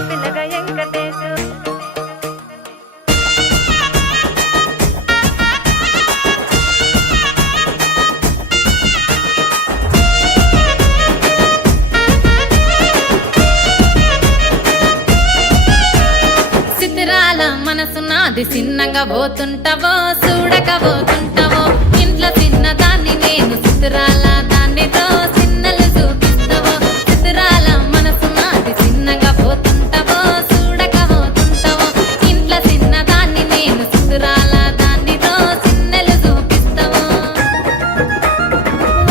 పిల్లగా వెంకటేశు సితిరాల మనసు నాది చిన్నగా పోతుంటావో చూడక పోతుంటావో ఇంట్లో చిన్నదాన్ని నేను సితిరాల దాన్నితో చిన్నలు చూపిస్తావో సితిరాల మనసు నాది చిన్నగా పోతుంటావో చూడక పోతుంటావో ఇంట్లో చిన్నదాన్ని నేను సితిరాల దాన్నితో చిన్నలు చూపిస్తావో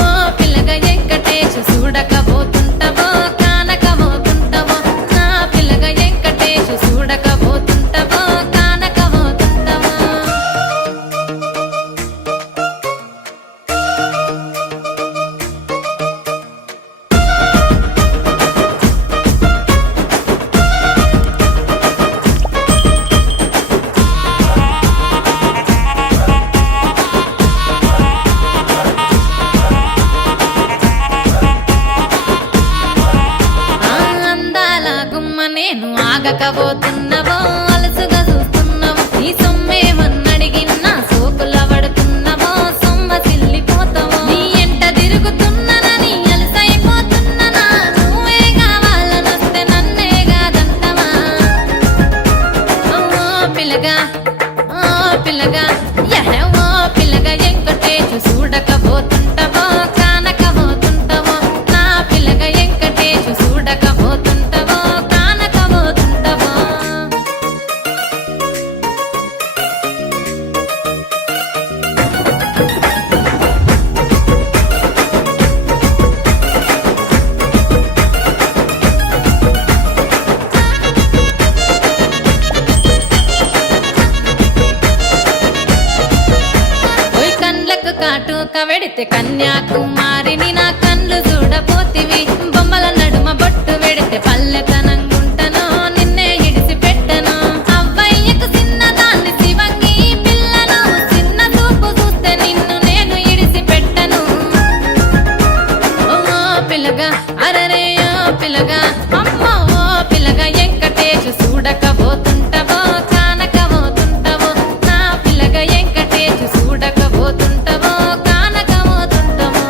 ఓ పిల్లగా వెంకటేశు చూడక పోతుంటావో కానక పోతుంటావో నా పిల్లగా వెంకటేశు చూడక పోతుంటావో కానక పోతుంటావో అందాల గుమ్మ నేను ఆగకపోతున్నావో అలసుగా చూస్తున్నావో నీ సొమ్మేమన్నడిగినా సోకుల పడుతున్నావో సొమ్మ సిల్లిపోతావో నీ ఎంట తిరుగుతున్నానని అలసైపోతున్నానా నువ్వే కావాలనొస్తే నన్నే కాదంటవా ఓ పిల్లగా ఓ పిల్లగా ఓ పిల్లగా వెంకటేశు చూడకపోతుంటావో కానకపోతుంటావో నా పిల్లగా వెంకటేశు చూడకపోతుంటావో కానకపోతుంటావో ఓయ్ కండ్లకు కాటుక వెడితే కన్యాకుమారిని నా కండ్లు చూడపోతివి బొమ్మల నడుమ బొట్టు వెడితే పల్లెతనంగుంటను నిన్నే ఇడిసి పెట్టను అవ్వయ్యకు చిన్నదాన్ని శివంగి పిల్లను చిన్న చూపు చూస్తే నిన్ను నేను ఇడిసి పెట్టను ఓ పిల్లగా అరరే ఓ పిల్లగా అమ్మో ఓ పిల్లగా వెంకటేశు చూడకపోతుంటావో కానకపోతుంటావో నా పిల్లగా వెంకటేశు చూడకపోతుంటావో కానకపోతుంటావో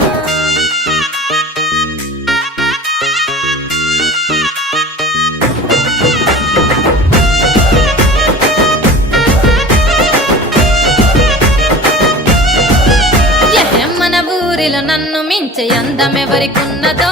మన ఊరిలో నన్ను మించే అందమెవరికున్నదో